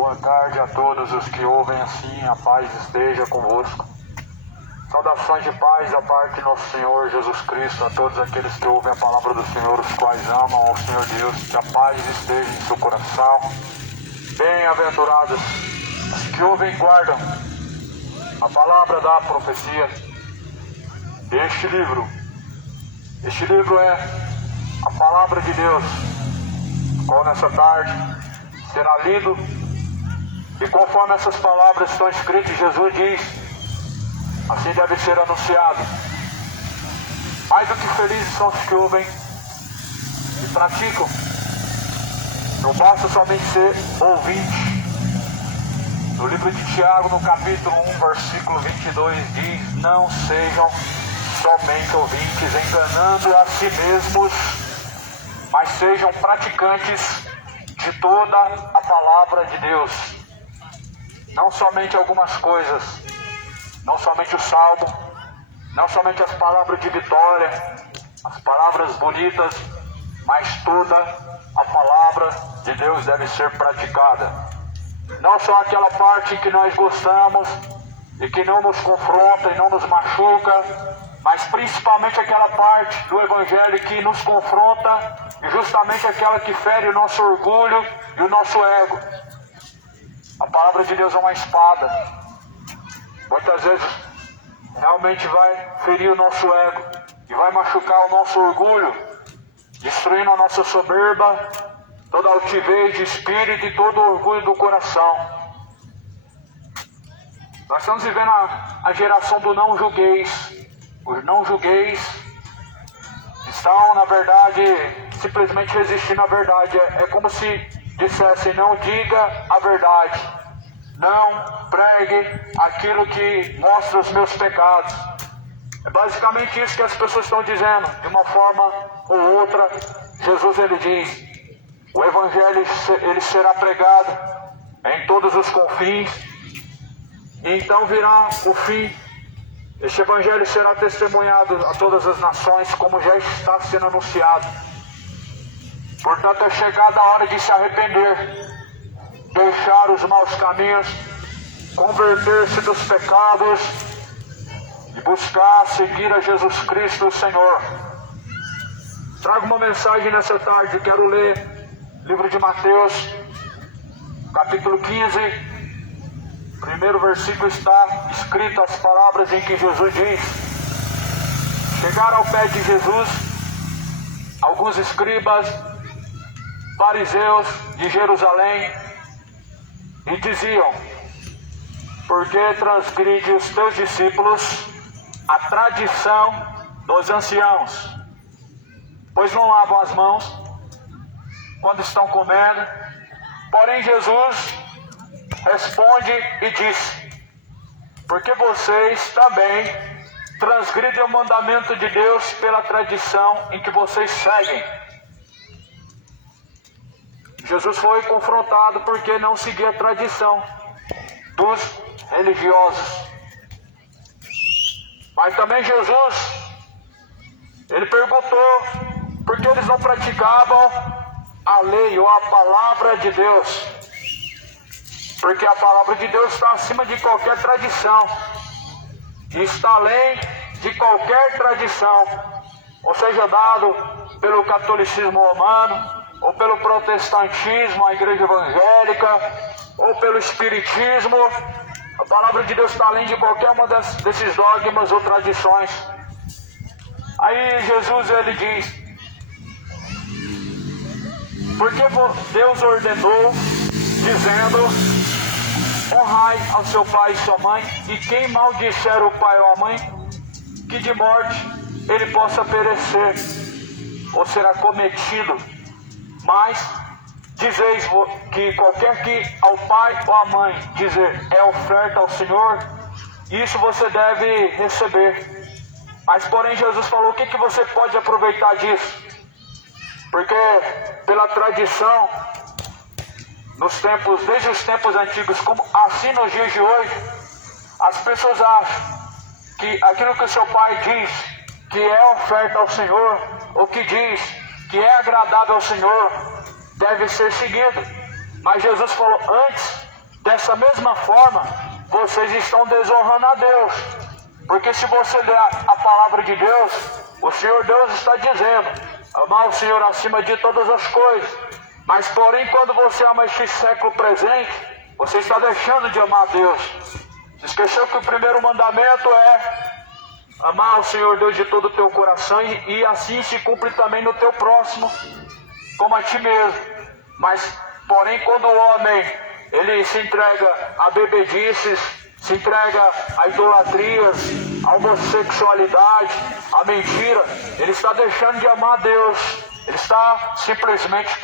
Boa tarde a todos os que ouvem assim, a paz esteja convosco. Saudações de paz da parte de nosso Senhor Jesus Cristo a todos aqueles que ouvem a palavra do Senhor, os quais amam ao Senhor Deus, que a paz esteja em seu coração. Bem-aventurados os que ouvem e guardam a palavra da profecia deste livro. Este livro é a palavra de Deus, qual nessa tarde será lido, e conforme essas palavras estão escritas, Jesus diz, assim deve ser anunciado. Mais do que felizes são os que ouvem e praticam. Não basta somente ser ouvinte. No livro de Tiago, no capítulo 1, versículo 22, diz: não sejam somente ouvintes, enganando a si mesmos, mas sejam praticantes de toda a palavra de Deus. Não somente algumas coisas, não somente o salmo, não somente as palavras de vitória, as palavras bonitas, mas toda a palavra de Deus deve ser praticada. Não só aquela parte que nós gostamos e que não nos confronta e não nos machuca, mas principalmente aquela parte do Evangelho que nos confronta e justamente aquela que fere o nosso orgulho e o nosso ego. A palavra de Deus é uma espada. Muitas vezes realmente vai ferir o nosso ego e vai machucar o nosso orgulho, destruindo a nossa soberba, toda a altivez de espírito e todo o orgulho do coração. Nós estamos vivendo a geração do não julgueis. Os não julgueis estão, na verdade, simplesmente resistindo à verdade. É como se dissessem: não diga a verdade, não pregue aquilo que mostra os meus pecados. É basicamente isso que as pessoas estão dizendo, de uma forma ou outra. Jesus, ele diz: o Evangelho ele será pregado em todos os confins, e então virá o fim. Este Evangelho será testemunhado a todas as nações, como já está sendo anunciado. Portanto, é chegada a hora de se arrepender, deixar os maus caminhos, converter-se dos pecados e buscar seguir a Jesus Cristo, o Senhor. Trago uma mensagem nessa tarde. Quero ler o livro de Mateus, capítulo 15. Primeiro versículo está escrito as palavras em que Jesus diz: chegaram ao pé de Jesus alguns escribas, fariseus de Jerusalém, e diziam: por que transgride os teus discípulos a tradição dos anciãos? Pois não lavam as mãos quando estão comendo. Porém Jesus responde e diz: porque vocês também transgridem o mandamento de Deus pela tradição em que vocês seguem. Jesus foi confrontado porque não seguia a tradição dos religiosos. Mas também Jesus, ele perguntou por que eles não praticavam a lei ou a palavra de Deus. Porque a palavra de Deus está acima de qualquer tradição, e está além de qualquer tradição, ou seja, dado pelo catolicismo romano, ou pelo protestantismo, a igreja evangélica, ou pelo espiritismo. A palavra de Deus está além de qualquer uma desses dogmas ou tradições. Aí Jesus, ele diz: porque Deus ordenou, dizendo: honrai ao seu pai e sua mãe, e quem maldisser o pai ou a mãe, que de morte ele possa perecer, ou será cometido. Mas dizeis que qualquer que ao pai ou à mãe dizer é oferta ao Senhor, isso você deve receber. Mas porém Jesus falou: o que você pode aproveitar disso? Porque pela tradição, desde os tempos antigos, como assim nos dias de hoje, as pessoas acham que aquilo que o seu pai diz que é oferta ao Senhor, ou que diz que é agradável ao Senhor, deve ser seguido. Mas Jesus falou: antes Dessa mesma forma, vocês estão desonrando a Deus. Porque se você ler a palavra de Deus, o Senhor Deus está dizendo: amar o Senhor acima de todas as coisas. Mas porém, quando você ama este século presente, você está deixando de amar a Deus. Se esqueceu que o primeiro mandamento é amar o Senhor Deus de todo o teu coração, e assim se cumpre também no teu próximo, como a ti mesmo. Mas porém, quando o homem ele se entrega a bebedices, se entrega a idolatrias, a homossexualidade, a mentira, ele está deixando de amar a Deus. Ele está simplesmente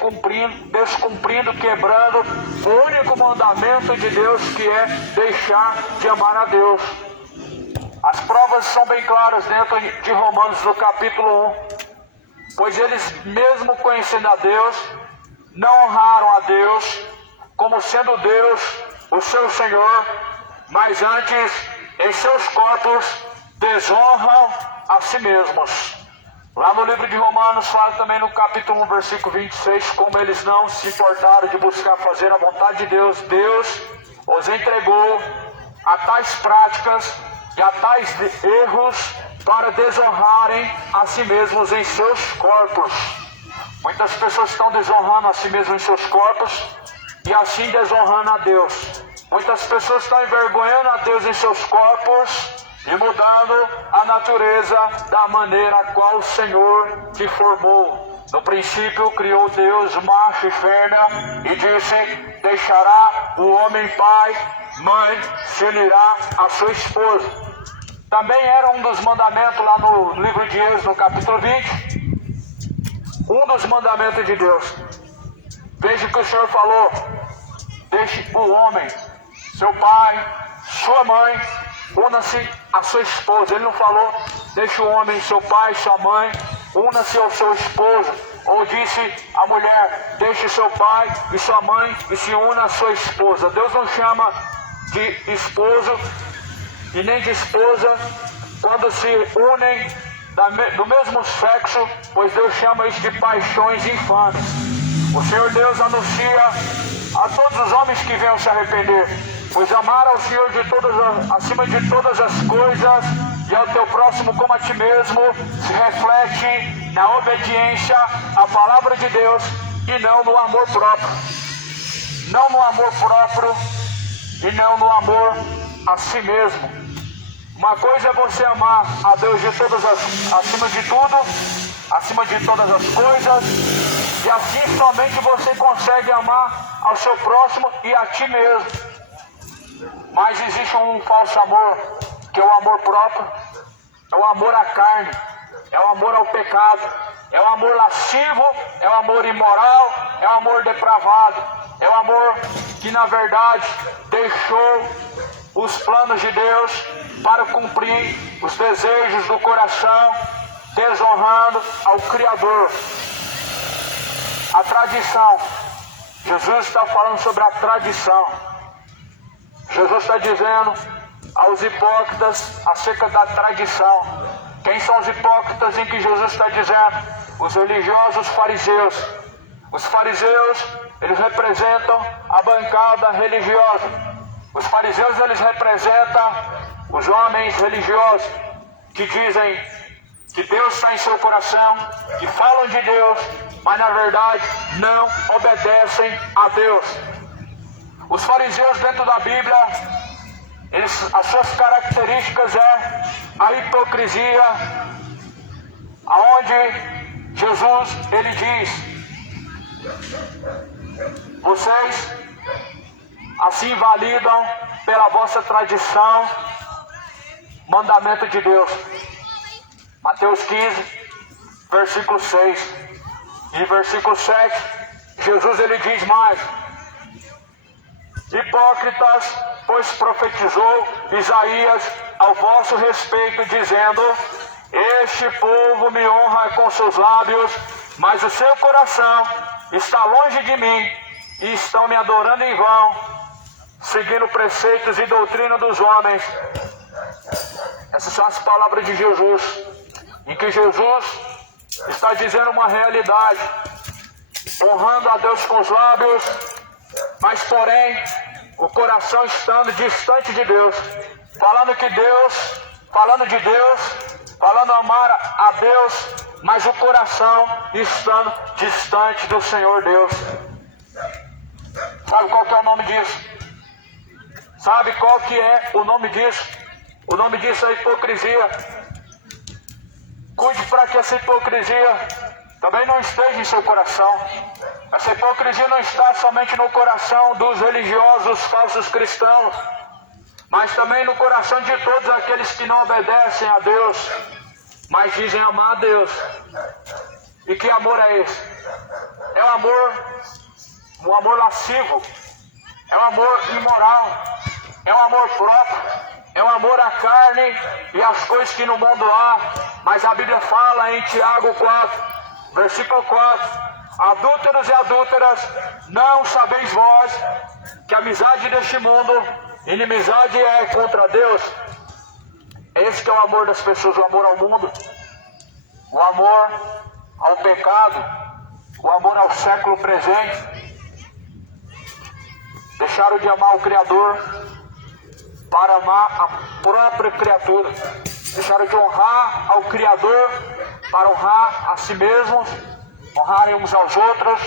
descumprindo, quebrando o único mandamento de Deus, que é deixar de amar a Deus. As provas são bem claras dentro de Romanos, no capítulo 1. Pois eles, mesmo conhecendo a Deus, não honraram a Deus como sendo Deus o seu Senhor, mas antes, em seus corpos, desonram a si mesmos. Lá no livro de Romanos fala também no capítulo 1, versículo 26, como eles não se importaram de buscar fazer a vontade de Deus, Deus os entregou a tais práticas e a tais erros para desonrarem a si mesmos em seus corpos. Muitas pessoas estão desonrando a si mesmos em seus corpos e assim desonrando a Deus. Muitas pessoas estão envergonhando a Deus em seus corpos e mudando a natureza da maneira a qual o Senhor te formou. No princípio criou Deus macho e fêmea e disse: deixará o homem pai, mãe, se unirá a sua esposa. Também era um dos mandamentos lá no livro de Êxodo, no capítulo 20. Um dos mandamentos de Deus. Veja que o Senhor falou: deixe o homem, seu pai, sua mãe, una-se a sua esposa. Ele não falou: deixe o homem, seu pai, sua mãe, una-se ao seu esposo. Ou disse a mulher: deixe seu pai e sua mãe e se una à sua esposa. Deus não chama de esposo e nem de esposa quando se unem do mesmo sexo, pois Deus chama isso de paixões infames. O Senhor Deus anuncia a todos os homens que venham se arrepender, pois amar ao Senhor acima de todas as coisas e ao teu próximo como a ti mesmo se reflete na obediência à palavra de Deus e não no amor próprio. Não no amor próprio e não no amor a si mesmo. Uma coisa é você amar a Deus acima de tudo, acima de todas as coisas, e assim somente você consegue amar ao seu próximo e a ti mesmo. Mas existe um falso amor, que é o amor próprio, é o amor à carne, é o amor ao pecado, é o amor lascivo, é o amor imoral, é o amor depravado, é o amor que na verdade deixou os planos de Deus para cumprir os desejos do coração, desonrando ao Criador. A tradição. Jesus está falando sobre a tradição. Jesus está dizendo aos hipócritas acerca da tradição. Quem são os hipócritas em que Jesus está dizendo? Os religiosos fariseus. Os fariseus, eles representam a bancada religiosa. Os fariseus, eles representam os homens religiosos que dizem que Deus está em seu coração, que falam de Deus, mas na verdade não obedecem a Deus. Os fariseus dentro da Bíblia, as suas características é a hipocrisia, aonde Jesus ele diz: vocês assim validam pela vossa tradição mandamento de Deus. Mateus 15, versículo 6. E versículo 7, Jesus ele diz mais: hipócritas, pois profetizou Isaías ao vosso respeito, dizendo: este povo me honra com seus lábios, mas o seu coração está longe de mim, e estão me adorando em vão, seguindo preceitos e doutrina dos homens. Essas são as palavras de Jesus, em que Jesus está dizendo uma realidade, honrando a Deus com os lábios, mas porém o coração estando distante de Deus, falando de Deus, falando amar a Deus, mas o coração estando distante do Senhor Deus. Sabe qual que é o nome disso? Sabe qual que é o nome disso? O nome disso é hipocrisia. Cuide para que essa hipocrisia também não esteja em seu coração. Essa hipocrisia não está somente no coração dos religiosos falsos cristãos, mas também no coração de todos aqueles que não obedecem a Deus, mas dizem amar a Deus. E que amor é esse? É um amor lascivo, é um amor imoral, é um amor próprio, é um amor à carne e às coisas que no mundo há. Mas a Bíblia fala em Tiago 4, versículo 4, adúlteros e adúlteras, não sabeis vós que a amizade deste mundo, inimizade é contra Deus? Esse que é o amor das pessoas, o amor ao mundo, o amor ao pecado, o amor ao século presente. Deixaram de amar o Criador para amar a própria criatura. Deixaram de honrar ao Criador para honrar a si mesmos, honrarem uns aos outros.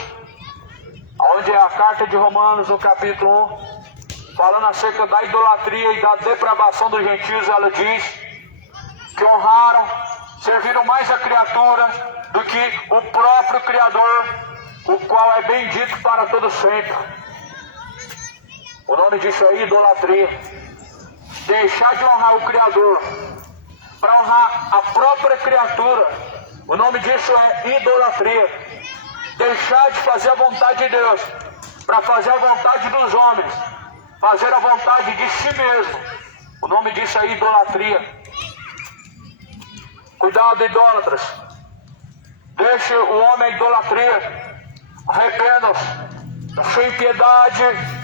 Onde é a carta de Romanos, no capítulo 1, falando acerca da idolatria e da depravação dos gentios, ela diz que honraram, serviram mais a criatura do que o próprio Criador, o qual é bendito para todo sempre. O nome disso é idolatria. Deixar de honrar o Criador para honrar a própria criatura, o nome disso é idolatria. Deixar de fazer a vontade de Deus para fazer a vontade dos homens, fazer a vontade de si mesmo, o nome disso é idolatria. Cuidado, idólatras. Deixe o homem a idolatria. Arrependam-se da sua impiedade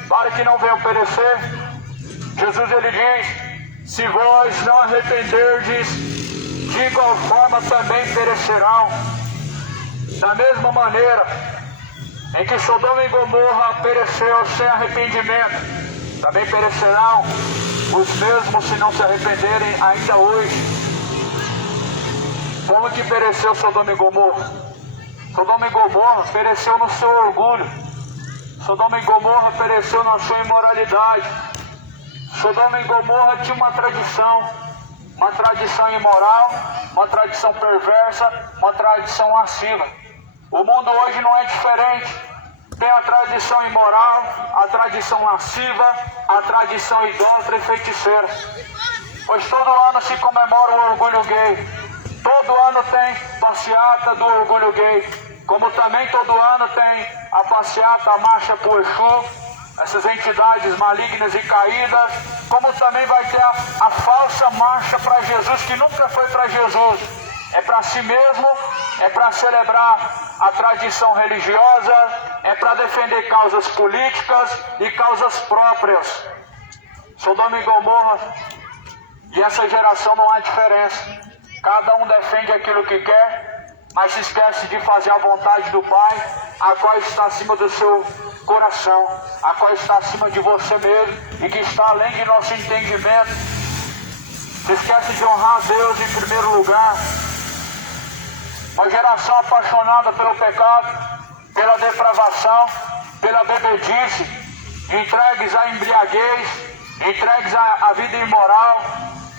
para que não venham perecer. Jesus ele diz: se vós não arrependerdes, de igual forma também perecerão. Da mesma maneira em que Sodoma e Gomorra pereceu sem arrependimento, também perecerão os mesmos se não se arrependerem ainda hoje. Como que pereceu Sodoma e Gomorra? Sodoma e Gomorra pereceu no seu orgulho. Sodoma e Gomorra pereceu na sua imoralidade. Sodoma e Gomorra tinha uma tradição imoral, uma tradição perversa, uma tradição lasciva. O mundo hoje não é diferente. Tem a tradição imoral, a tradição lasciva, a tradição idólatra e feiticeira. Pois todo ano se comemora o orgulho gay. Todo ano tem passeata do orgulho gay. Como também todo ano tem a passeata, a marcha pro Exu, essas entidades malignas e caídas. Como também vai ter a falsa marcha para Jesus, que nunca foi para Jesus. É para si mesmo, é para celebrar a tradição religiosa, é para defender causas políticas e causas próprias. Sodoma e Gomorra e essa geração não há diferença. Cada um defende aquilo que quer, mas se esquece de fazer a vontade do Pai, a qual está acima do seu coração, a qual está acima de você mesmo e que está além de nosso entendimento. Se esquece de honrar a Deus em primeiro lugar. Uma geração apaixonada pelo pecado, pela depravação, pela bebedice, entregues à embriaguez, entregues à vida imoral,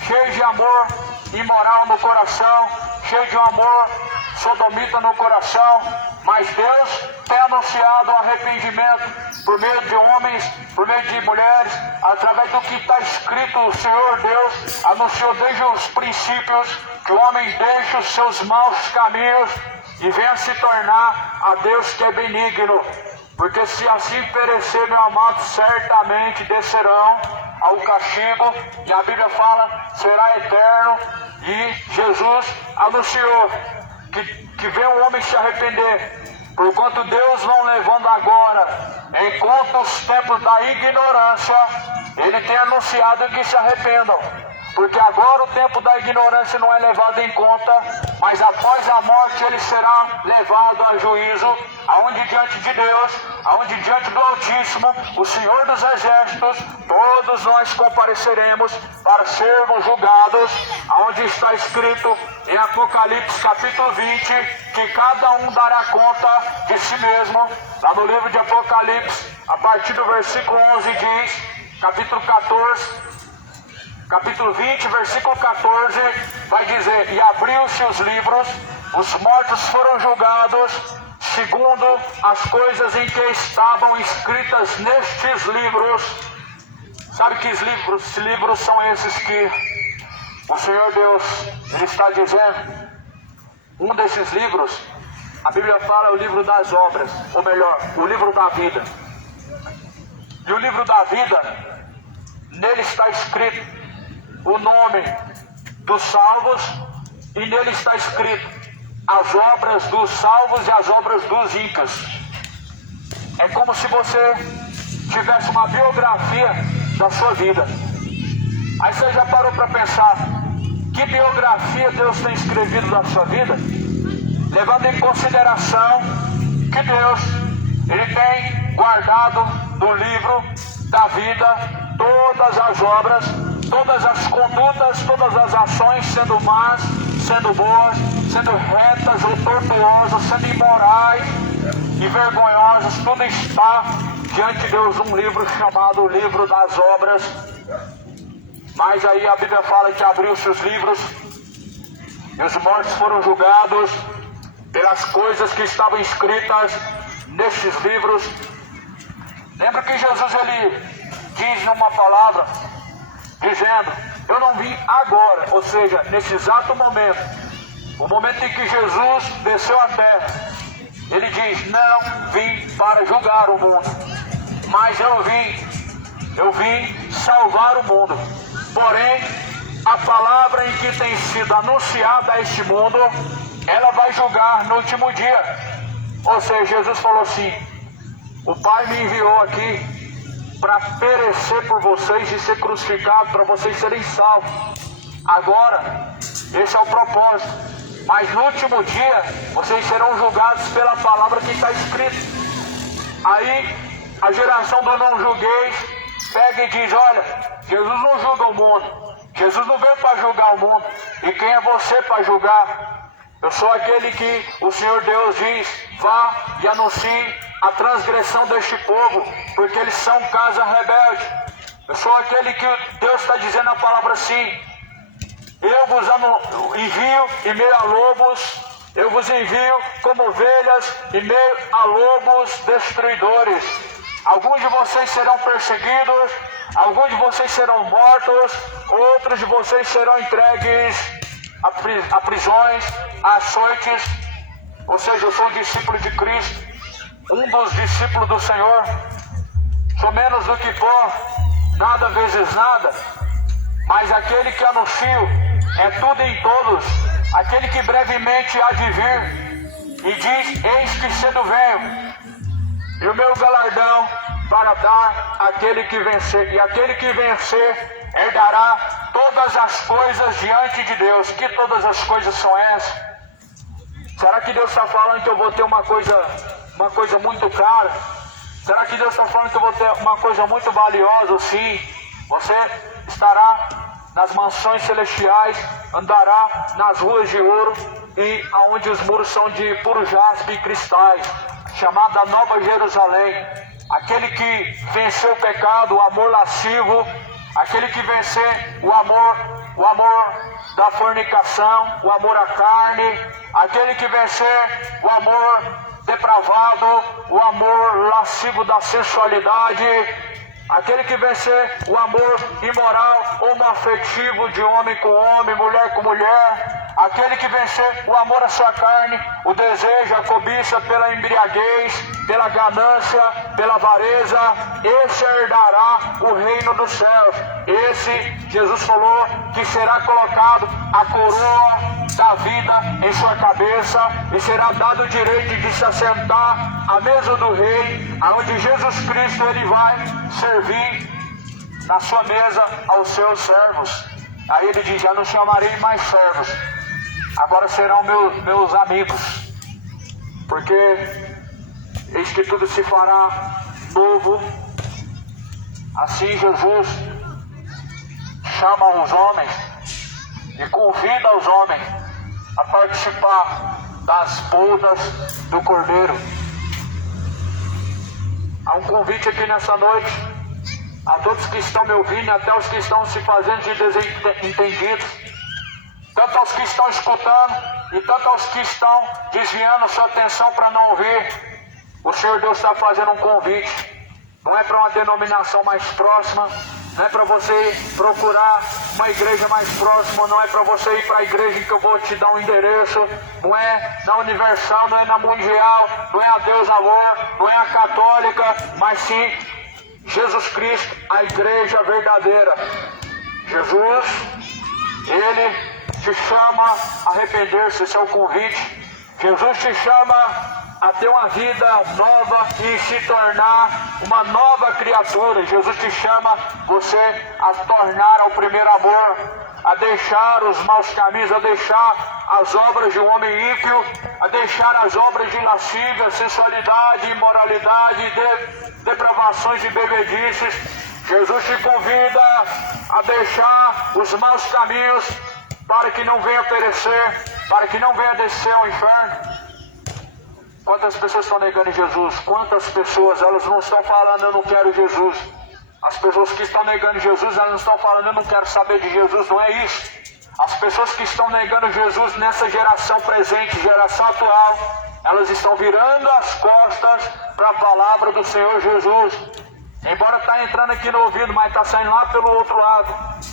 cheios de amor imoral no coração, cheio de um amor sodomita no coração. Mas Deus tem anunciado o arrependimento por meio de homens, por meio de mulheres, através do que está escrito. O Senhor Deus anunciou desde os princípios que o homem deixe os seus maus caminhos e venha se tornar a Deus que é benigno. Porque se assim perecer, meu amado, certamente descerão ao castigo, e a Bíblia fala, será eterno. E Jesus anunciou que vem o homem se arrepender, porquanto Deus não levando agora, enquanto os tempos da ignorância, Ele tem anunciado que se arrependam. Porque agora o tempo da ignorância não é levado em conta, mas após a morte ele será levado a juízo, aonde diante de Deus onde diante do Altíssimo, o Senhor dos Exércitos, todos nós compareceremos para sermos julgados, onde está escrito em Apocalipse capítulo 20, que cada um dará conta de si mesmo. Lá no livro de Apocalipse, a partir do versículo 11 diz, capítulo 20, versículo 14, vai dizer: e abriu-se os livros, os mortos foram julgados, segundo as coisas em que estavam escritas nestes livros. Sabe que livros são esses que o Senhor Deus Ele está dizendo? Um desses livros, a Bíblia fala, é o livro das obras, ou melhor, o livro da vida. E o livro da vida, nele está escrito o nome dos salvos, e nele está escrito as obras dos salvos e as obras dos ímpios. É como se você tivesse uma biografia da sua vida. Aí você já parou para pensar, que biografia Deus tem escrevido da sua vida? Levando em consideração que Deus, Ele tem guardado no livro da vida todas as obras, todas as condutas, todas as ações, sendo más, sendo boas, sendo retas ou tortuosas, sendo imorais e vergonhosas, tudo está diante de Deus um livro chamado o livro das obras. Mas aí a Bíblia fala que abriu-se os livros e os mortos foram julgados pelas coisas que estavam escritas nestes livros. Lembra que Jesus ele diz numa palavra, dizendo: eu não vim agora, ou seja, nesse exato momento, o momento em que Jesus desceu à terra, ele diz: não vim para julgar o mundo, mas eu vim salvar o mundo. Porém, a palavra em que tem sido anunciada a este mundo, ela vai julgar no último dia. Ou seja, Jesus falou assim: o Pai me enviou aqui para perecer por vocês e ser crucificado para vocês serem salvos. Agora, esse é o propósito. Mas no último dia, vocês serão julgados pela palavra que está escrita. Aí, a geração do não julgueis pega e diz: olha, Jesus não julga o mundo. Jesus não veio para julgar o mundo. E quem é você para julgar? Eu sou aquele que o Senhor Deus diz: vá e anuncie a transgressão deste povo, porque eles são casa rebelde. Eu sou aquele que Deus está dizendo na palavra assim: eu vos envio em meio a lobos, eu vos envio como ovelhas em meio a lobos destruidores. Alguns de vocês serão perseguidos, alguns de vocês serão mortos, outros de vocês serão entregues a prisões, a açoites. Ou seja, eu sou um discípulo de Cristo, um dos discípulos do Senhor. Sou menos do que pó, nada vezes nada, mas aquele que anuncio é tudo em todos, aquele que brevemente há de vir, e diz: eis que cedo venho, e o meu galardão para dar àquele que vencer, e aquele que vencer herdará todas as coisas diante de Deus. Que todas as coisas são essas? Será que Deus está falando que eu vou ter uma coisa muito cara? Será que Deus está falando que eu vou ter uma coisa muito valiosa? Sim. Você estará nas mansões celestiais, andará nas ruas de ouro, e aonde os muros são de puro jaspe e cristais, chamada Nova Jerusalém. Aquele que venceu o pecado, o amor lascivo, aquele que vencer o amor da fornicação, o amor à carne, aquele que vencer o amor depravado, o amor lascivo da sensualidade, aquele que vencer o amor imoral, homoafetivo de homem com homem, mulher com mulher, aquele que vencer o amor à sua carne, o desejo, a cobiça pela embriaguez, pela ganância, pela avareza, esse herdará o reino dos céus. Esse, Jesus falou, que será colocado a coroa da vida em sua cabeça, e será dado o direito de se assentar à mesa do rei, aonde Jesus Cristo ele vai servir na sua mesa aos seus servos. Aí ele diz: já não chamarei mais servos, agora serão meus amigos, porque eis que tudo se fará novo. Assim Jesus chama os homens e convida os homens a participar das bodas do Cordeiro. Há um convite aqui nessa noite a todos que estão me ouvindo, até os que estão se fazendo de desentendidos, tanto aos que estão escutando e tanto aos que estão desviando sua atenção para não ouvir. O Senhor Deus está fazendo um convite. Não é para uma denominação mais próxima, não é para você procurar uma igreja mais próxima, não é para você ir para a igreja que eu vou te dar um endereço, não é na Universal, não é na Mundial, não é a Deus Amor, não é a Católica, mas sim Jesus Cristo, a igreja verdadeira. Jesus, Ele te chama a arrepender-se, esse é o convite. Jesus te chama a ter uma vida nova e se tornar uma nova criatura. Jesus te chama você a tornar ao primeiro amor, a deixar os maus caminhos, a deixar as obras de um homem ímpio, a deixar as obras de lascívia, sensualidade, imoralidade, depravações e bebedices. Jesus te convida a deixar os maus caminhos para que não venha perecer, para que não venha descer ao inferno. Quantas pessoas estão negando Jesus? Quantas pessoas, elas não estão falando eu não quero Jesus. As pessoas que estão negando Jesus, elas não estão falando eu não quero saber de Jesus, não é isso. As pessoas que estão negando Jesus nessa geração presente, geração atual, elas estão virando as costas para a palavra do Senhor Jesus. Embora está entrando aqui no ouvido, mas está saindo lá pelo outro lado.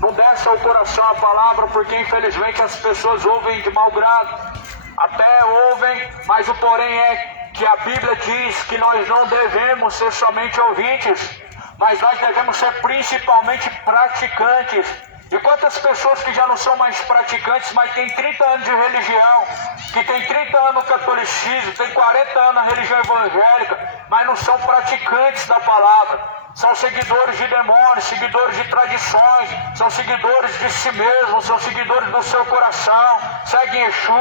Não desce ao coração a palavra, porque infelizmente as pessoas ouvem de mau grado. Até ouvem, mas o porém é que a Bíblia diz que nós não devemos ser somente ouvintes, mas nós devemos ser principalmente praticantes. E quantas pessoas que já não são mais praticantes, mas têm 30 anos de religião, que têm 30 anos no catolicismo, têm 40 anos na religião evangélica, mas não são praticantes da palavra. São seguidores de demônios, seguidores de tradições, são seguidores de si mesmos, são seguidores do seu coração, seguem Exu,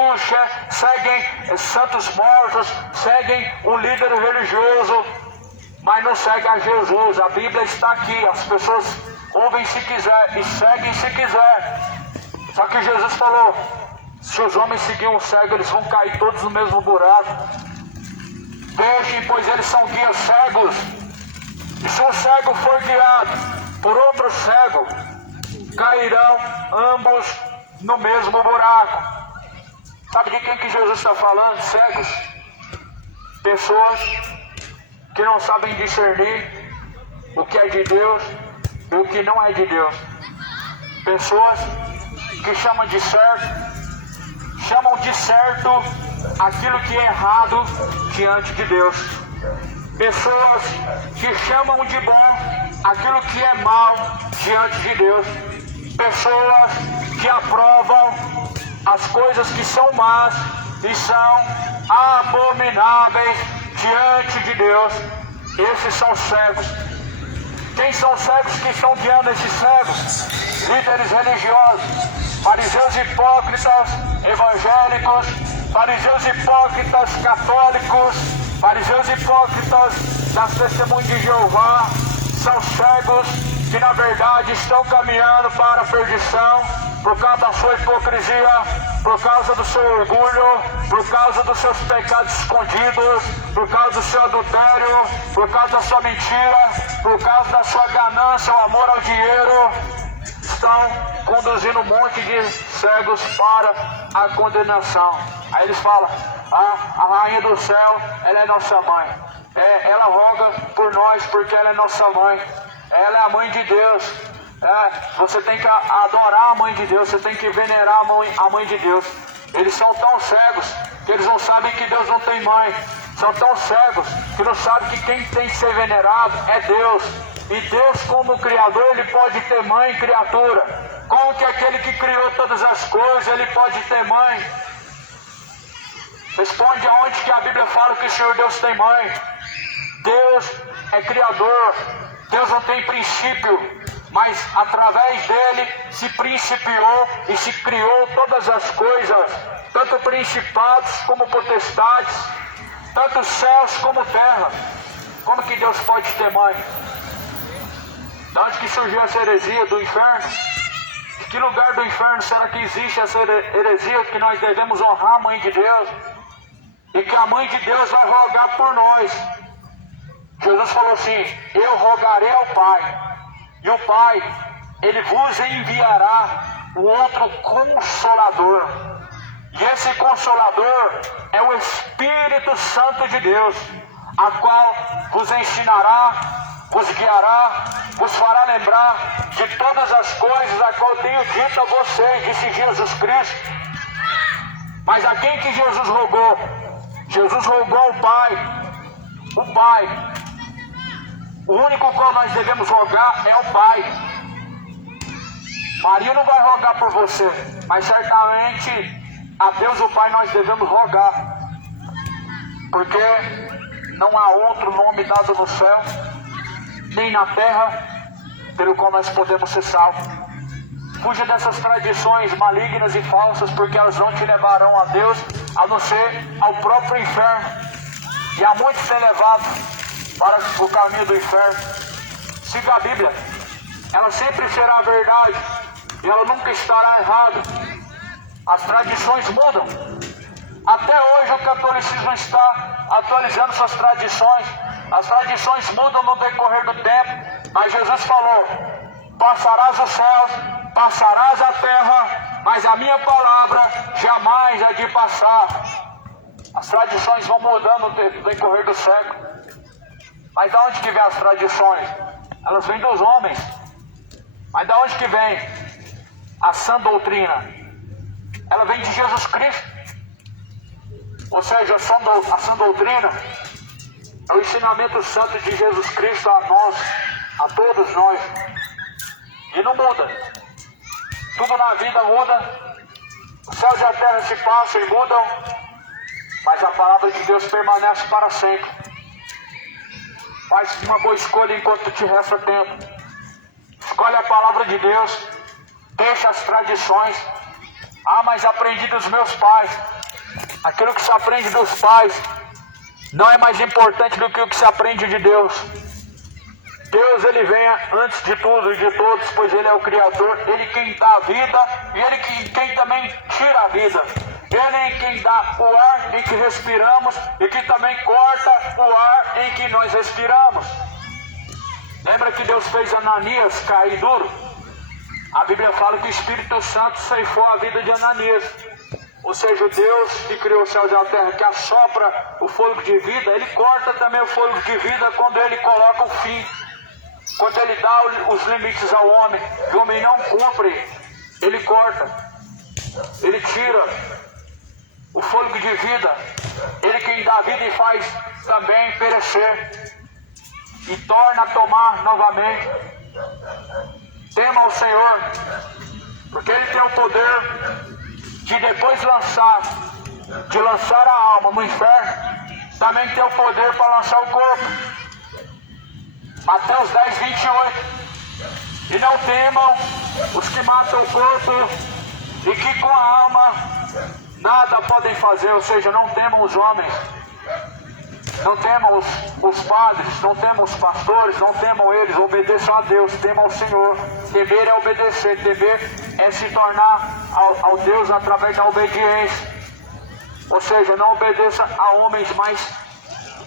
seguem santos mortos, seguem um líder religioso, mas não seguem a Jesus. A Bíblia está aqui, as pessoas ouvem se quiser e seguem se quiser. Só que Jesus falou, se os homens seguirem o cego, eles vão cair todos no mesmo buraco. Deixem, pois eles são guias cegos. E se um cego for guiado por outro cego, cairão ambos no mesmo buraco. Sabe de quem que Jesus está falando? Cegos. Pessoas que não sabem discernir o que é de Deus e o que não é de Deus. Pessoas que chamam de certo aquilo que é errado diante de Deus. Pessoas que chamam de bom aquilo que é mal diante de Deus. Pessoas que aprovam as coisas que são más e são abomináveis diante de Deus. Esses são cegos. Quem são cegos que estão guiando esses cegos? Líderes religiosos, fariseus hipócritas evangélicos, fariseus hipócritas católicos, fariseus hipócritas das testemunhas de Jeová. São cegos que na verdade estão caminhando para a perdição por causa da sua hipocrisia, por causa do seu orgulho, por causa dos seus pecados escondidos, por causa do seu adultério, por causa da sua mentira, por causa da sua ganância, o amor ao dinheiro. Estão conduzindo um monte de cegos para a condenação. Aí eles falam, a rainha do céu, ela é nossa mãe. Ela roga por nós porque ela é nossa mãe. Ela é a mãe de Deus. Você tem que adorar a mãe de Deus, você tem que venerar a mãe de Deus. Eles são tão cegos que eles não sabem que Deus não tem mãe. São tão cegos que não sabem que quem tem que ser venerado é Deus. E Deus, como Criador, Ele pode ter mãe e criatura. Como que aquele que criou todas as coisas, Ele pode ter mãe? Responde aonde que a Bíblia fala que o Senhor Deus tem mãe. Deus é Criador. Deus não tem princípio, mas através dele se principiou e se criou todas as coisas, tanto principados como potestades. tanto céus como terra. Como que Deus pode ter mãe? De onde que surgiu essa heresia do inferno? De que lugar do inferno será que existe essa heresia que nós devemos honrar a mãe de Deus? E que a mãe de Deus vai rogar por nós. Jesus falou assim: eu rogarei ao Pai, e o Pai, Ele vos enviará o outro Consolador. E esse Consolador é o Espírito Santo de Deus, a qual vos ensinará, vos guiará, vos fará lembrar de todas as coisas a qual tenho dito a vocês, disse Jesus Cristo. Mas a quem que Jesus rogou? Jesus rogou ao Pai. O Pai. O único qual nós devemos rogar é o Pai. Maria não vai rogar por você, mas certamente a Deus o Pai nós devemos rogar. Porque não há outro nome dado no céu, nem na terra, pelo qual nós podemos ser salvos. Fuja dessas tradições malignas e falsas, porque elas não te levarão a Deus, a não ser ao próprio inferno. E há muitos têm levado para o caminho do inferno. Siga a Bíblia, ela sempre será a verdade, e ela nunca estará errada. As tradições mudam. Até hoje o catolicismo está atualizando suas tradições. As tradições mudam no decorrer do tempo, mas Jesus falou: passarás os céus, passarás a terra, mas a minha palavra jamais há de passar. As tradições vão mudando no decorrer do século. Mas de onde que vem as tradições? Elas vêm dos homens. Mas de onde que vem a sã doutrina? Ela vem de Jesus Cristo. Ou seja, a sã doutrina é o ensinamento santo de Jesus Cristo a nós, a todos nós. E não muda. Tudo na vida muda. Os céus e a terra se passam e mudam, mas a palavra de Deus permanece para sempre. Faz uma boa escolha enquanto te resta tempo. Escolhe a palavra de Deus. Deixa as tradições. Ah, mas aprendi dos meus pais. Aquilo que se aprende dos pais não é mais importante do que o que se aprende de Deus. Deus, Ele vem antes de tudo e de todos, pois Ele é o Criador. Ele quem dá a vida e Ele quem também tira a vida. Ele é quem dá o ar em que respiramos e que também corta o ar em que nós respiramos. Lembra que Deus fez Ananias cair duro? A Bíblia fala que o Espírito Santo ceifou a vida de Ananias. Ou seja, Deus que criou os céus e a terra, que assopra o fôlego de vida, Ele corta também o fôlego de vida quando Ele coloca o fim. Quando Ele dá os limites ao homem, e o homem não cumpre, Ele corta. Ele tira o fôlego de vida. Ele quem dá vida e faz também perecer, e torna a tomar novamente. Tema o Senhor, porque Ele tem o poder de depois de lançar a alma no inferno, também tem o poder para lançar o corpo. Mateus 10, 28. E não temam os que matam o corpo, e que com a alma nada podem fazer. Ou seja, não temam os homens, não temam os padres, não temam os pastores, não temam eles. Obedeçam a Deus, temam ao Senhor. Temer é obedecer, temer é se tornar ao Deus através da obediência. Ou seja, não obedeçam a homens, mas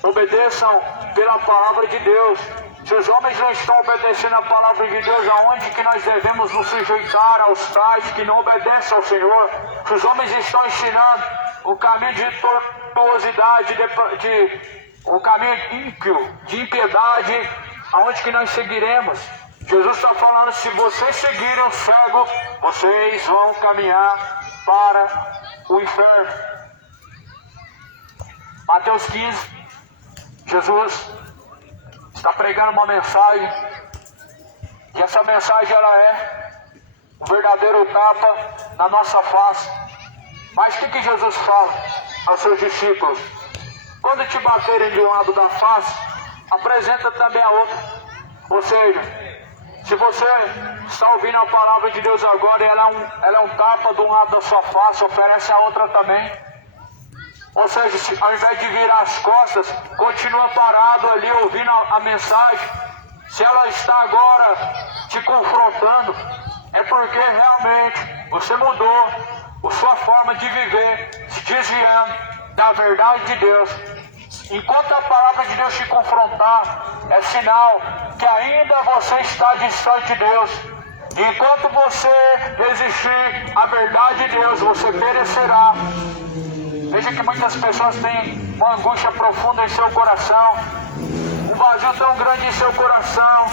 obedeçam pela palavra de Deus. Se os homens não estão obedecendo a palavra de Deus, aonde que nós devemos nos sujeitar aos tais que não obedecem ao Senhor? Se os homens estão ensinando o caminho de tortuosidade, o caminho ímpio, de impiedade, aonde que nós seguiremos? Jesus está falando: se vocês seguirem o cego, vocês vão caminhar para o inferno. Mateus 15, Jesus está pregando uma mensagem, e essa mensagem ela é um verdadeiro tapa na nossa face. Mas o que Jesus fala aos seus discípulos? Quando te baterem de um lado da face, apresenta também a outra. Ou seja, se você está ouvindo a palavra de Deus agora e ela é um tapa de um lado da sua face, oferece a outra também. Ou seja, ao invés de virar as costas, continua parado ali ouvindo a mensagem. Se ela está agora te confrontando, é porque realmente você mudou a sua forma de viver, se desviando da verdade de Deus. Enquanto a palavra de Deus te confrontar, é sinal que ainda você está distante de Deus. Enquanto você resistir à verdade de Deus, você perecerá. Veja que muitas pessoas têm uma angústia profunda em seu coração, um vazio tão grande em seu coração.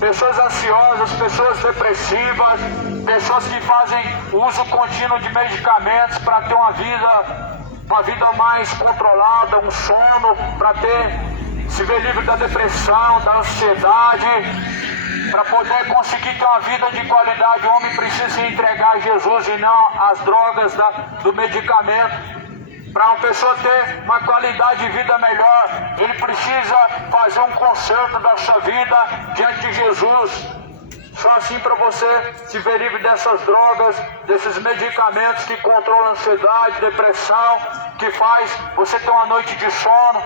Pessoas ansiosas, pessoas depressivas, pessoas que fazem uso contínuo de medicamentos para ter uma vida mais controlada, um sono, para se ver livre da depressão, da ansiedade. Para poder conseguir ter uma vida de qualidade, o homem precisa se entregar a Jesus e não às drogas do medicamento. Para uma pessoa ter uma qualidade de vida melhor, ele precisa fazer um conserto da sua vida diante de Jesus. Só assim para você se ver livre dessas drogas, desses medicamentos que controlam a ansiedade, depressão, que faz você ter uma noite de sono.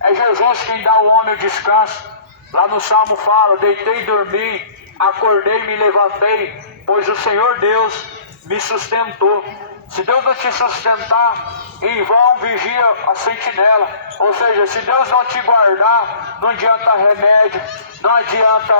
É Jesus quem dá ao homem o descanso. Lá no Salmo fala: deitei e dormi, acordei e me levantei, pois o Senhor Deus me sustentou. Se Deus não te sustentar, em vão vigia a sentinela. Ou seja, se Deus não te guardar, não adianta remédio, não adianta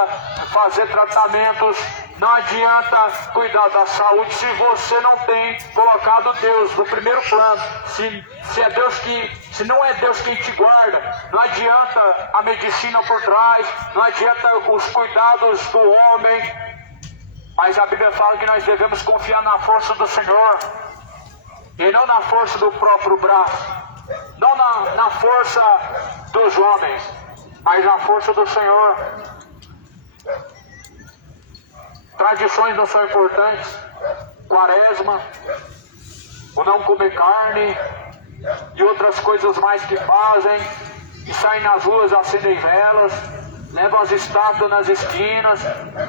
fazer tratamentos, não adianta cuidar da saúde se você não tem colocado Deus no primeiro plano. Se não é Deus quem te guarda, não adianta a medicina por trás, não adianta os cuidados do homem. Mas a Bíblia fala que nós devemos confiar na força do Senhor e não na força do próprio braço, não na força dos homens, mas na força do Senhor. Tradições não são importantes. Quaresma, o não comer carne e outras coisas mais que fazem, e saem nas ruas, acendem velas, levam as estátuas nas esquinas,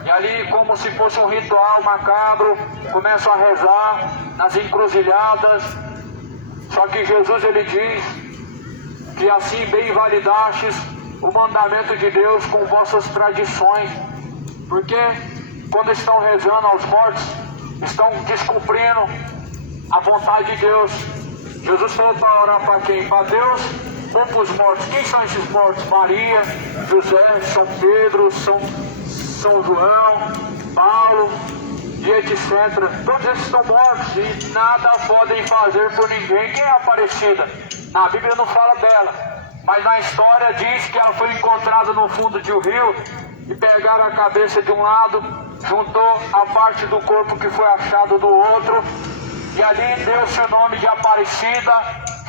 e ali, como se fosse um ritual macabro, começam a rezar nas encruzilhadas. Só que Jesus, ele diz que assim bem invalidastes o mandamento de Deus com vossas tradições, porque quando estão rezando aos mortos, estão descumprindo a vontade de Deus. Jesus falou para orar para quem? Para Deus ou para os mortos? Quem são esses mortos? Maria, José, São Pedro, São João, Paulo e etc. Todos esses estão mortos e nada podem fazer por ninguém. Quem é Aparecida? Na Bíblia não fala dela, mas na história diz que ela foi encontrada no fundo de um rio e pegaram a cabeça de um lado, juntou a parte do corpo que foi achado do outro, e ali deu-se o nome de Aparecida,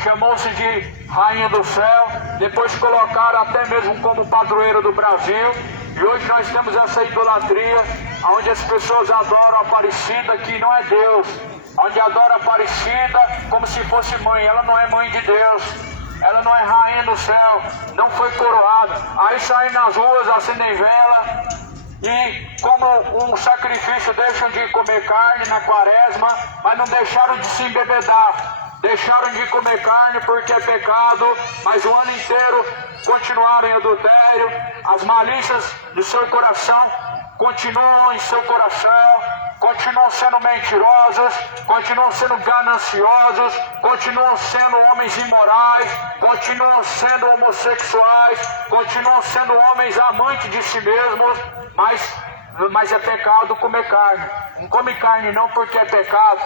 chamou-se de Rainha do Céu, depois colocaram até mesmo como padroeira do Brasil, e hoje nós temos essa idolatria, onde as pessoas adoram Aparecida, que não é Deus, onde adoram Aparecida como se fosse mãe. Ela não é mãe de Deus, ela não é rainha do céu, não foi coroada. Aí saem nas ruas, acendem vela, e como um sacrifício deixam de comer carne na quaresma, mas não deixaram de se embebedar. Deixaram de comer carne porque é pecado, mas o ano inteiro continuaram em adultério. As malícias do seu coração continuam em seu coração, continuam sendo mentirosos, continuam sendo gananciosos, continuam sendo homens imorais, continuam sendo homossexuais, continuam sendo homens amantes de si mesmos, mas é pecado comer carne. Não come carne não porque é pecado.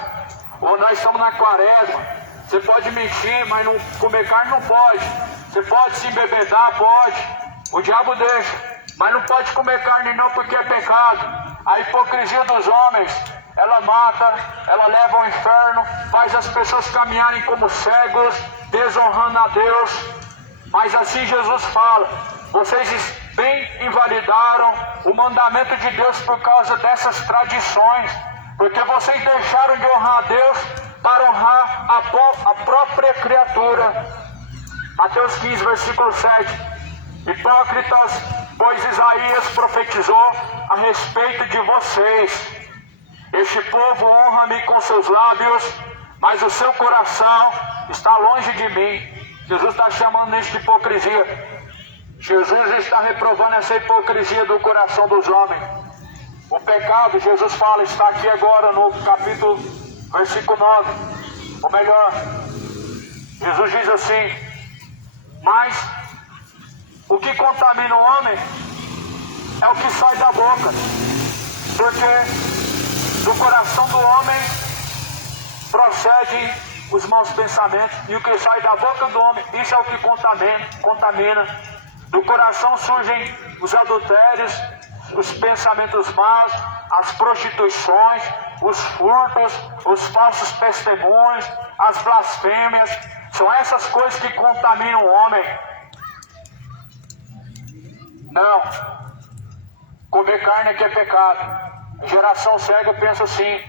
Ou nós estamos na quaresma. Você pode mentir, mas não comer carne não pode. Você pode se embebedar, pode. O diabo deixa. Mas não pode comer carne não porque é pecado. A hipocrisia dos homens, ela mata, ela leva ao inferno, faz as pessoas caminharem como cegos, desonrando a Deus. Mas assim Jesus fala: vocês bem invalidaram o mandamento de Deus por causa dessas tradições, porque vocês deixaram de honrar a Deus para honrar a própria criatura. Mateus 15, versículo 7. Hipócritas, pois Isaías profetizou a respeito de vocês. Este povo honra-me com seus lábios, mas o seu coração está longe de mim. Jesus está chamando isso de hipocrisia. Jesus está reprovando essa hipocrisia do coração dos homens. O pecado, Jesus fala, está aqui agora no capítulo, versículo 9. Ou melhor, Jesus diz assim: mas o que contamina o homem é o que sai da boca, porque do coração do homem procede os maus pensamentos, e o que sai da boca do homem, isso é o que contamina. Do coração surgem os adultérios, os pensamentos maus, as prostituições, os furtos, os falsos testemunhos, as blasfêmias. São essas coisas que contaminam o homem. Não. Comer carne aqui é pecado. A geração cega pensa assim.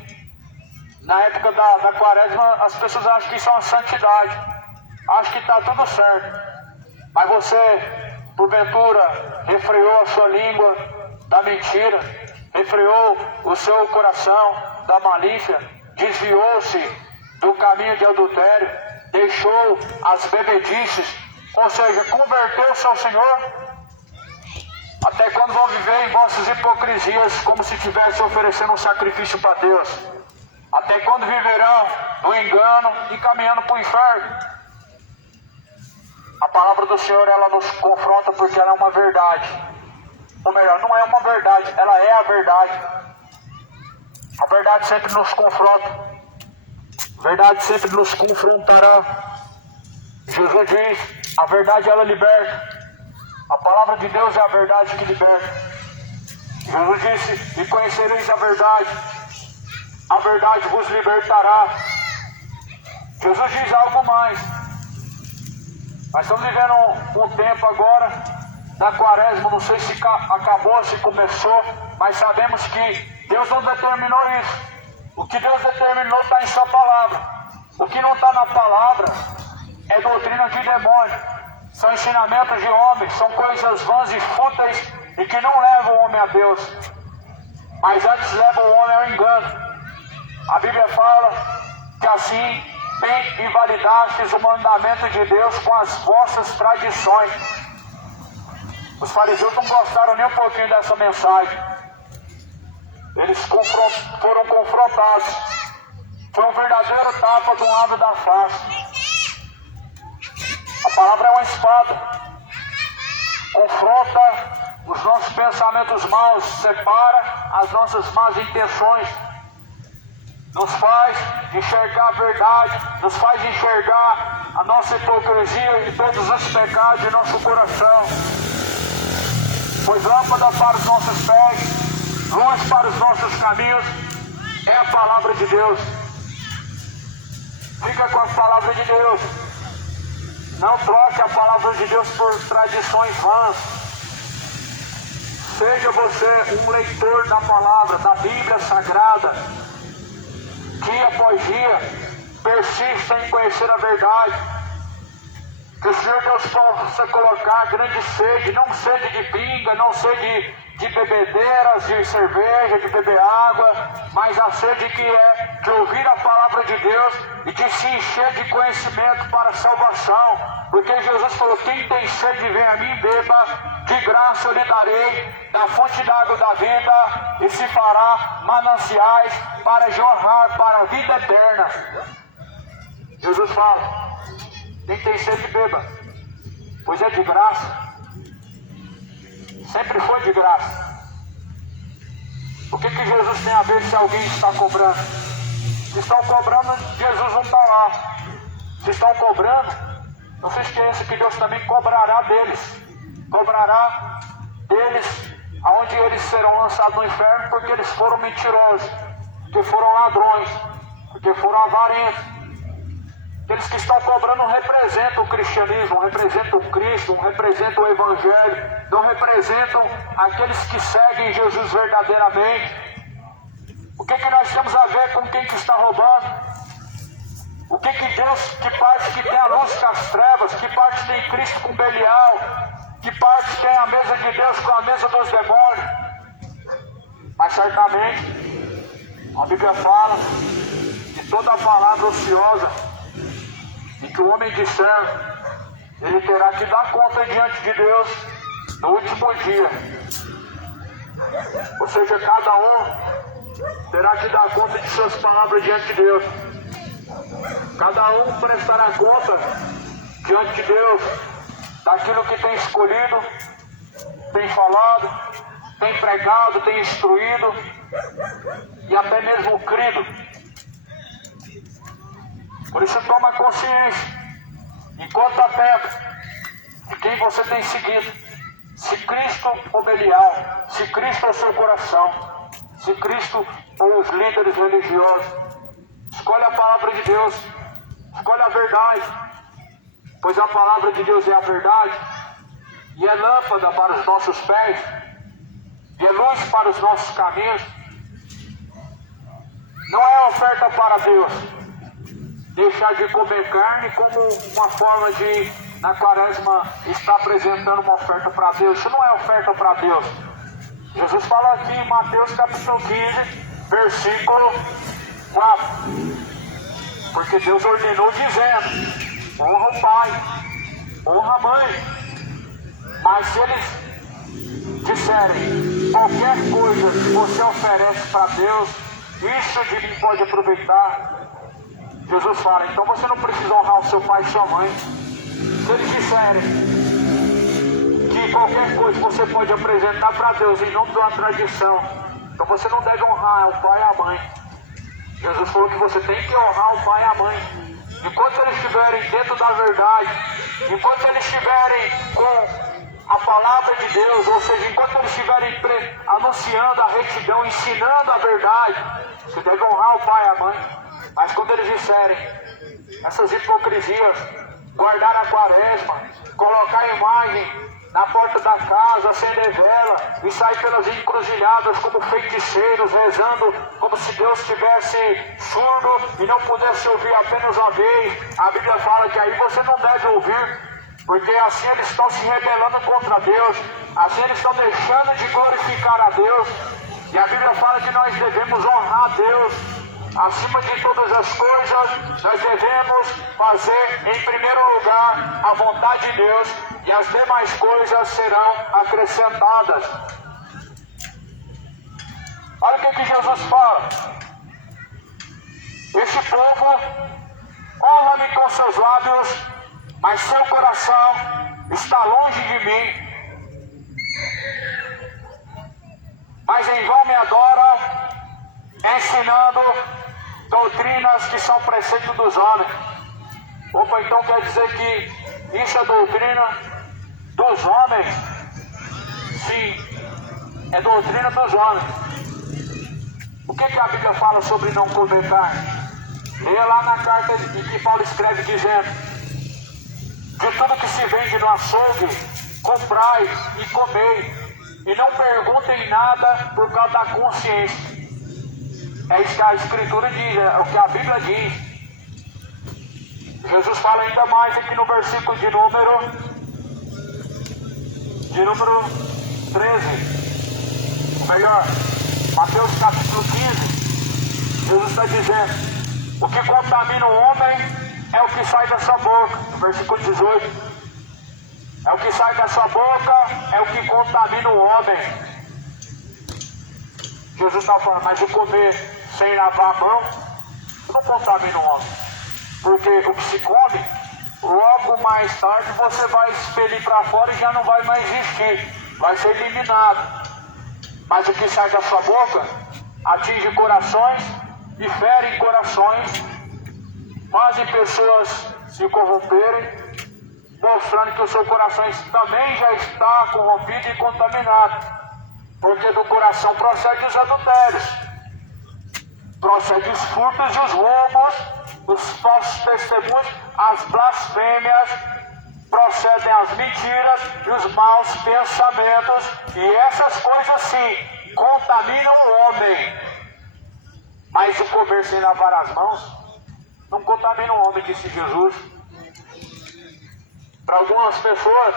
Na época da quaresma, as pessoas acham que isso é uma santidade. Acham que está tudo certo. Mas você, porventura, refreou a sua língua da mentira, refreou o seu coração da malícia, desviou-se do caminho de adultério, deixou as bebedices, ou seja, converteu-se ao Senhor. Até quando vão viver em vossas hipocrisias, como se estivesse oferecendo um sacrifício para Deus? Até quando viverão no engano e caminhando para o inferno? A palavra do Senhor, ela nos confronta porque ela é uma verdade. Ou melhor, não é uma verdade, ela é a verdade. A verdade sempre nos confronta. A verdade sempre nos confrontará. Jesus diz, a verdade ela liberta. A palavra de Deus é a verdade que liberta. Jesus disse, e conhecereis a verdade vos libertará. Jesus diz algo mais. Nós estamos vivendo um tempo agora da quaresma, não sei se acabou, se começou, mas sabemos que Deus não determinou isso. O que Deus determinou está em sua palavra. O que não está na palavra é doutrina de demônio, são ensinamentos de homens, são coisas vãs e fúteis e que não levam o homem a Deus, mas antes levam o homem ao engano. A Bíblia fala que assim bem invalidastes o mandamento de Deus com as vossas tradições. Os fariseus não gostaram nem um pouquinho dessa mensagem. Eles foram confrontados. Foi um verdadeiro tapa de um lado da face. A palavra é uma espada. Confronta os nossos pensamentos maus, separa as nossas más intenções. Nos faz enxergar a verdade, nos faz enxergar a nossa hipocrisia e todos os pecados de nosso coração. Pois lâmpada para os nossos pés, luz para os nossos caminhos, é a palavra de Deus. Fica com a palavra de Deus. Não troque a palavra de Deus por tradições vãs. Seja você um leitor da palavra, da Bíblia Sagrada. Dia após dia, persista em conhecer a verdade. Que o Senhor Deus possa colocar grande sede, não sede de pinga, não sede de bebedeiras, de cerveja, de beber água, mas a sede que é de ouvir a palavra de Deus e de se encher de conhecimento para a salvação. Porque Jesus falou, quem tem sede vem a mim, beba, de graça eu lhe darei da fonte d'água da vida e se fará mananciais para jorrar para a vida eterna. Jesus fala, quem tem sede beba, pois é de graça. Sempre foi de graça. O que Jesus tem a ver se alguém está cobrando? Se estão cobrando, Jesus não está lá. Se estão cobrando, não se esqueça que Deus também cobrará deles. Cobrará deles, aonde eles serão lançados no inferno, porque eles foram mentirosos, porque foram ladrões, porque foram avarentos. Aqueles que estão cobrando não representam o cristianismo, não representam o Cristo, não representam o Evangelho, não representam aqueles que seguem Jesus verdadeiramente. O que nós temos a ver com quem que está roubando? O que Deus, que parte que tem a luz com as trevas, que parte tem Cristo com Belial, que parte tem a mesa de Deus com a mesa dos demônios? Mas certamente, a Bíblia fala que toda palavra ociosa e que o homem disser, ele terá que dar conta diante de Deus no último dia. Ou seja, cada um terá que dar conta de suas palavras diante de Deus. Cada um prestará conta diante de Deus daquilo que tem escolhido, tem falado, tem pregado, tem instruído e até mesmo crido. Por isso toma consciência, enquanto a terra, de quem você tem seguido. Se Cristo ou Belial, se Cristo é o seu coração, se Cristo ou os líderes religiosos. Escolhe a palavra de Deus, escolhe a verdade, pois a palavra de Deus é a verdade, e é lâmpada para os nossos pés, e é luz para os nossos caminhos. Não é oferta para Deus deixar de comer carne como uma forma de, na quaresma, estar apresentando uma oferta para Deus. Isso não é oferta para Deus. Jesus fala aqui em Mateus capítulo 15, versículo 4. Porque Deus ordenou dizendo, honra o pai, honra a mãe. Mas se eles disserem, qualquer coisa que você oferece para Deus, isso de mim pode aproveitar. Jesus fala, então você não precisa honrar o seu pai e sua mãe. Se eles disserem que qualquer coisa você pode apresentar para Deus em nome da tradição, então você não deve honrar o pai e a mãe. Jesus falou que você tem que honrar o pai e a mãe. Enquanto eles estiverem dentro da verdade, enquanto eles estiverem com a palavra de Deus, ou seja, enquanto eles estiverem anunciando a retidão, ensinando a verdade, você deve honrar o pai e a mãe. Mas quando eles disserem essas hipocrisias, guardar a quaresma, colocar a imagem na porta da casa, acender vela e sair pelas encruzilhadas como feiticeiros, rezando como se Deus estivesse surdo e não pudesse ouvir apenas uma vez, a Bíblia fala que aí você não deve ouvir, porque assim eles estão se rebelando contra Deus, assim eles estão deixando de glorificar a Deus. E a Bíblia fala que nós devemos honrar a Deus. Acima de todas as coisas, nós devemos fazer em primeiro lugar a vontade de Deus, e as demais coisas serão acrescentadas. Olha o que Jesus fala. Este povo honra-me com seus lábios, mas seu coração está longe de mim. Mas em vão me adora, ensinando doutrinas que são preceito dos homens. Opa, então quer dizer que isso é doutrina dos homens? Sim, é doutrina dos homens. O que a Bíblia fala sobre não comer carne? Leia lá na carta que Paulo escreve dizendo, de tudo que se vende no açougue, comprai e comei, e não perguntem nada por causa da consciência. É isso que a Escritura diz, é o que a Bíblia diz. Jesus fala ainda mais aqui no versículo de número 13. Ou melhor, Mateus capítulo 15. Jesus está dizendo, o que contamina o homem é o que sai da sua boca. No versículo 18. É o que sai da sua boca, é o que contamina o homem. Jesus está falando, mas o comer sem lavar a mão não contamina o homem. Porque o que se come, logo mais tarde você vai expelir para fora e já não vai mais existir. Vai ser eliminado. Mas o que sai da sua boca atinge corações e fere corações, fazem pessoas se corromperem, mostrando que o seu coração também já está corrompido e contaminado. Porque do coração procede os adultérios, procede os furtos e os roubos, os falsos testemunhos, as blasfêmias, procedem as mentiras e os maus pensamentos, e essas coisas sim contaminam o homem. Mas o comer sem lavar as mãos não contamina o homem, disse Jesus. Para algumas pessoas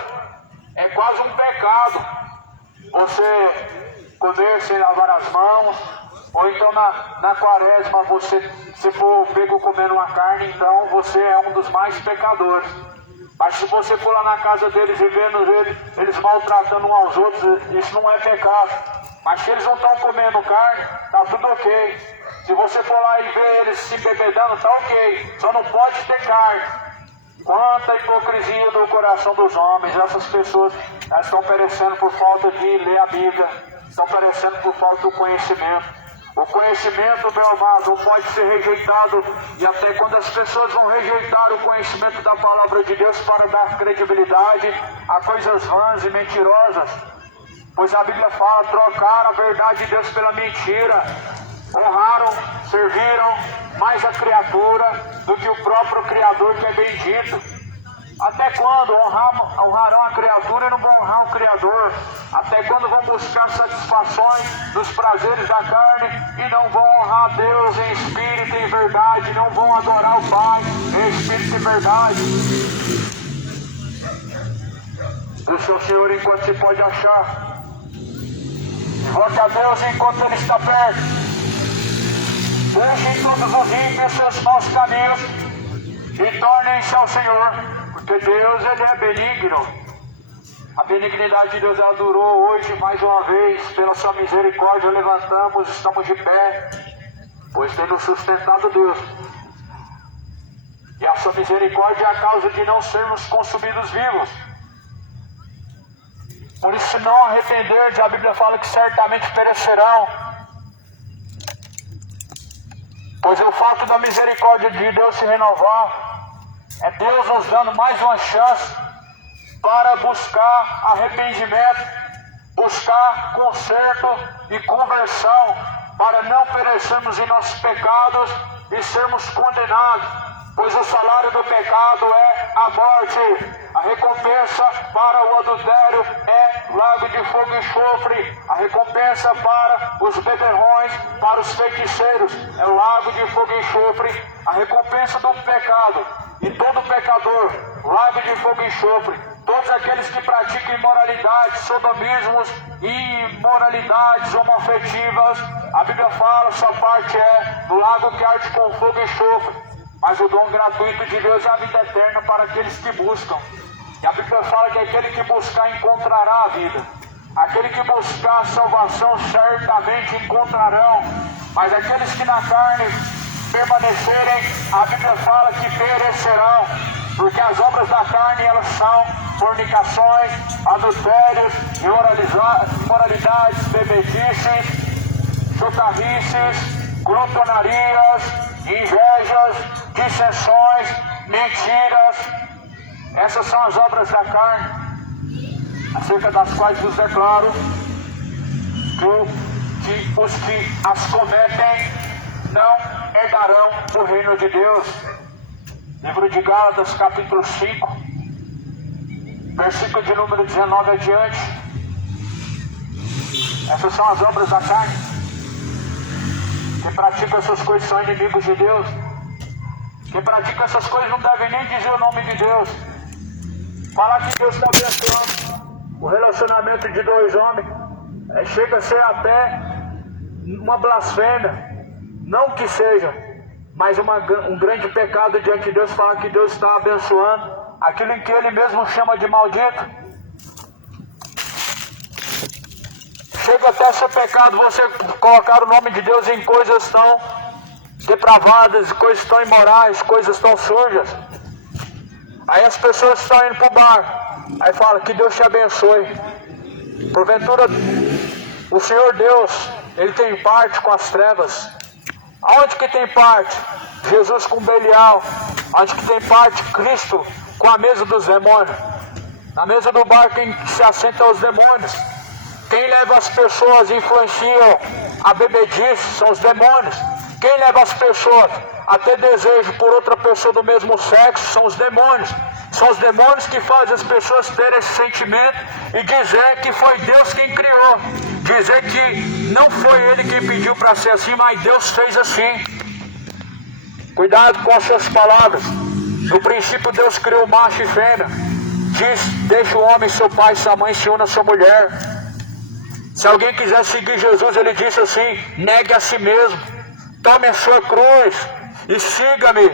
é quase um pecado você comer sem lavar as mãos, Ou então na quaresma se for pego comendo uma carne, então você é um dos mais pecadores. Mas se você for lá na casa deles e vendo eles maltratando uns aos outros, isso não é pecado. Mas se eles não estão comendo carne, está tudo ok. Se você for lá e ver eles se bebedando, está ok. Só não pode ter carne. Quanta hipocrisia do coração dos homens. Essas pessoas estão perecendo por falta de ler a Bíblia. Estão perecendo por falta do conhecimento. O conhecimento, meu amado, não pode ser rejeitado. E até quando as pessoas vão rejeitar o conhecimento da palavra de Deus para dar credibilidade a coisas vãs e mentirosas. Pois a Bíblia fala, trocaram a verdade de Deus pela mentira. Honraram, serviram mais a criatura do que o próprio Criador, que é bendito. Até quando honrarão a criatura e não vão honrar o Criador? Até quando vão buscar satisfações dos prazeres da carne e não vão honrar a Deus em espírito e em verdade? Não vão adorar o Pai em espírito e verdade? Deixa o Senhor enquanto se pode achar. Volte a Deus enquanto Ele está perto. Deixem todos os ímpios seus maus caminhos e tornem-se ao Senhor. Porque Deus, Ele é benigno. A benignidade de Deus, ela durou hoje mais uma vez. Pela sua misericórdia levantamos, estamos de pé, pois tem nos sustentado Deus. E a sua misericórdia é a causa de não sermos consumidos vivos. Por isso, se não arrependerdes, a Bíblia fala que certamente perecerão. Pois o fato da misericórdia de Deus se renovar é Deus nos dando mais uma chance para buscar arrependimento, buscar conserto e conversão, para não perecermos em nossos pecados e sermos condenados. Pois o salário do pecado é a morte. A recompensa para o adultério é lago de fogo e enxofre. A recompensa para os beberrões, para os feiticeiros, é lago de fogo e enxofre. A recompensa do pecado e todo pecador, lago de fogo e enxofre. Todos aqueles que praticam imoralidades, sodomismos e imoralidades homoafetivas, a Bíblia fala, essa parte é do lago que arde com fogo e enxofre. Mas o dom gratuito de Deus é a vida eterna para aqueles que buscam. E a Bíblia fala que aquele que buscar encontrará a vida. Aquele que buscar a salvação certamente encontrarão. Mas aqueles que na carne permanecerem, a Bíblia fala que perecerão. Porque as obras da carne, elas são fornicações, adultérios, imoralidades, bebedices, chocarrices, glutonarias, invejas, dissensões, mentiras. Essas são as obras da carne, acerca das quais vos declaro que os que as cometem não herdarão o reino de Deus. Livro de Gálatas, capítulo 5, versículo de número 19 adiante. Essas são as obras da carne. Quem pratica essas coisas são inimigos de Deus. Quem pratica essas coisas não deve nem dizer o nome de Deus. Falar que Deus está abençoando o relacionamento de dois homens chega a ser até uma blasfêmia. Não que seja, mas um grande pecado diante de Deus falar que Deus está abençoando aquilo em que Ele mesmo chama de maldito. Chega até a ser pecado você colocar o nome de Deus em coisas tão depravadas, coisas tão imorais, coisas tão sujas. Aí as pessoas estão indo para o bar, aí fala que Deus te abençoe. Porventura, o Senhor Deus, Ele tem parte com as trevas. Aonde que tem parte? Jesus com Belial. Onde que tem parte? Cristo com a mesa dos demônios. Na mesa do bar quem se assenta aos demônios. Quem leva as pessoas e influenciam a bebedice são os demônios. Quem leva as pessoas a ter desejo por outra pessoa do mesmo sexo são os demônios. São os demônios que fazem as pessoas terem esse sentimento e dizer que foi Deus quem criou. Dizer que não foi Ele quem pediu para ser assim, mas Deus fez assim. Cuidado com as suas palavras. No princípio Deus criou macho e fêmea. Diz, deixa o homem, seu pai e sua mãe, se una a sua mulher. Se alguém quiser seguir Jesus, ele disse assim: negue a si mesmo, tome a sua cruz e siga-me.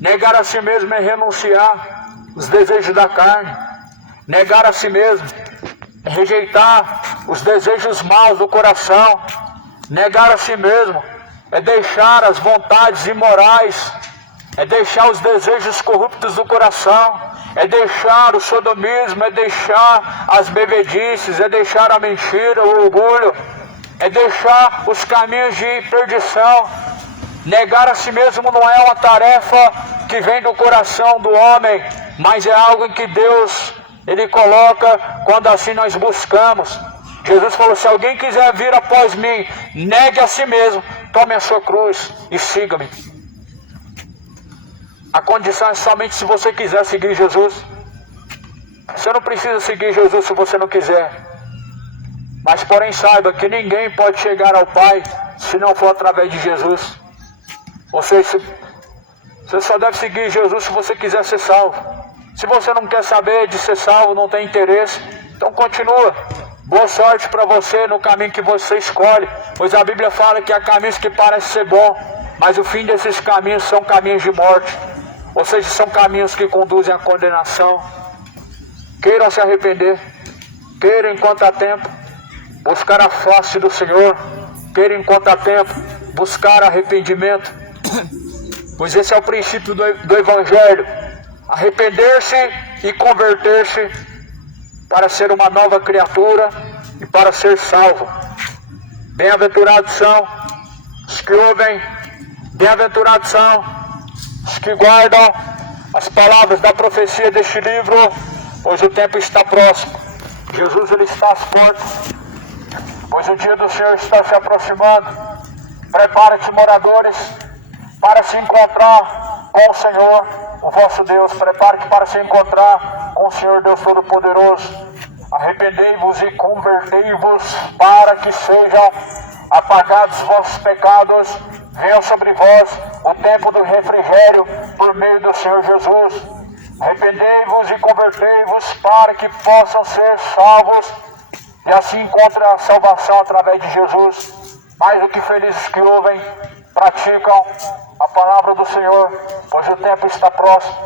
Negar a si mesmo é renunciar os desejos da carne. Negar a si mesmo é rejeitar os desejos maus do coração. Negar a si mesmo é deixar as vontades imorais, é deixar os desejos corruptos do coração, é deixar o sodomismo, é deixar as bebedices, é deixar a mentira, o orgulho, é deixar os caminhos de perdição. Negar a si mesmo não é uma tarefa que vem do coração do homem, mas é algo em que Deus, Ele coloca quando assim nós buscamos. Jesus falou: se alguém quiser vir após mim, negue a si mesmo, tome a sua cruz e siga-me. A condição é somente se você quiser seguir Jesus. Você não precisa seguir Jesus se você não quiser. Mas porém saiba que ninguém pode chegar ao Pai se não for através de Jesus. Ou seja, você só deve seguir Jesus se você quiser ser salvo. Se você não quer saber de ser salvo, não tem interesse, então continua. Boa sorte para você no caminho que você escolhe, pois a Bíblia fala que há caminhos que parecem ser bons, mas o fim desses caminhos são caminhos de morte. Ou seja, são caminhos que conduzem à condenação. Queiram se arrepender, queiram enquanto há tempo buscar a face do Senhor, queiram enquanto há tempo buscar arrependimento, pois esse é o princípio do Evangelho: arrepender-se e converter-se para ser uma nova criatura e para ser salvo. Bem-aventurados são os que ouvem, bem-aventurados são os que guardam as palavras da profecia deste livro, pois o tempo está próximo. Jesus, ele está às portas, pois o dia do Senhor está se aproximando. Prepare-te, moradores, para se encontrar com o Senhor, o vosso Deus. Prepare-te para se encontrar com o Senhor Deus Todo-Poderoso. Arrependei-vos e convertei-vos para que sejam apagados vossos pecados. Venha sobre vós o tempo do refrigério por meio do Senhor Jesus. Arrependei-vos e convertei-vos para que possam ser salvos e assim encontrem a salvação através de Jesus. Mais do que felizes que ouvem, praticam a palavra do Senhor, pois o tempo está próximo.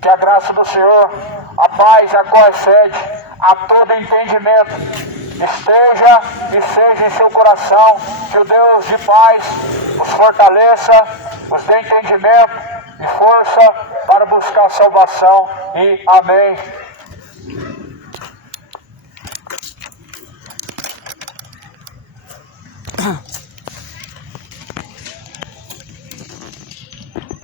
Que a graça do Senhor, a paz, a qual excede a todo entendimento, esteja e seja em seu coração. Que o Deus de paz os fortaleça, os dê entendimento e força para buscar salvação. E amém.